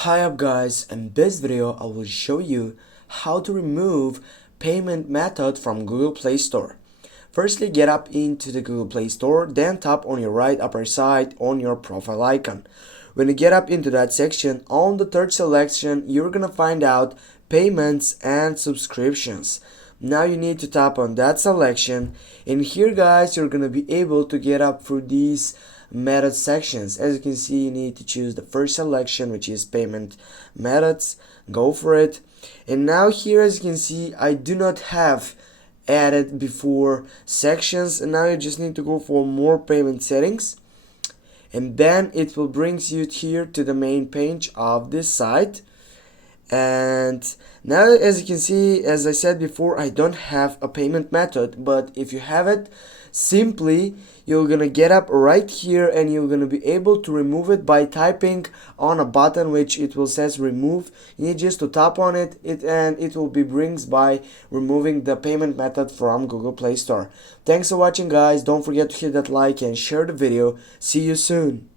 Hi up guys, in this video I will show you how to remove payment method from Google Play Store. Firstly, get up into the Google Play Store, then tap on your right upper side on your profile icon. When you get up into that section, on the third selection you're gonna find out payments and subscriptions. Now you need to tap on that selection, and here guys you're gonna be able to get up through these method sections. As you can see, you need to choose the first selection, which is payment methods. Go for it. And now here, as you can see, I do not have added before sections, and now you just need to go for more payment settings, and then it will bring you here to the main page of this site. And now, as you can see, as I said before, I don't have a payment method, but if you have it, simply you're gonna get up right here and you're gonna be able to remove it by typing on a button which it will says remove. You need just to tap on it, and it will be brings by removing the payment method from Google Play Store. Thanks for watching guys. Don't forget to hit that like and share the video. See you soon.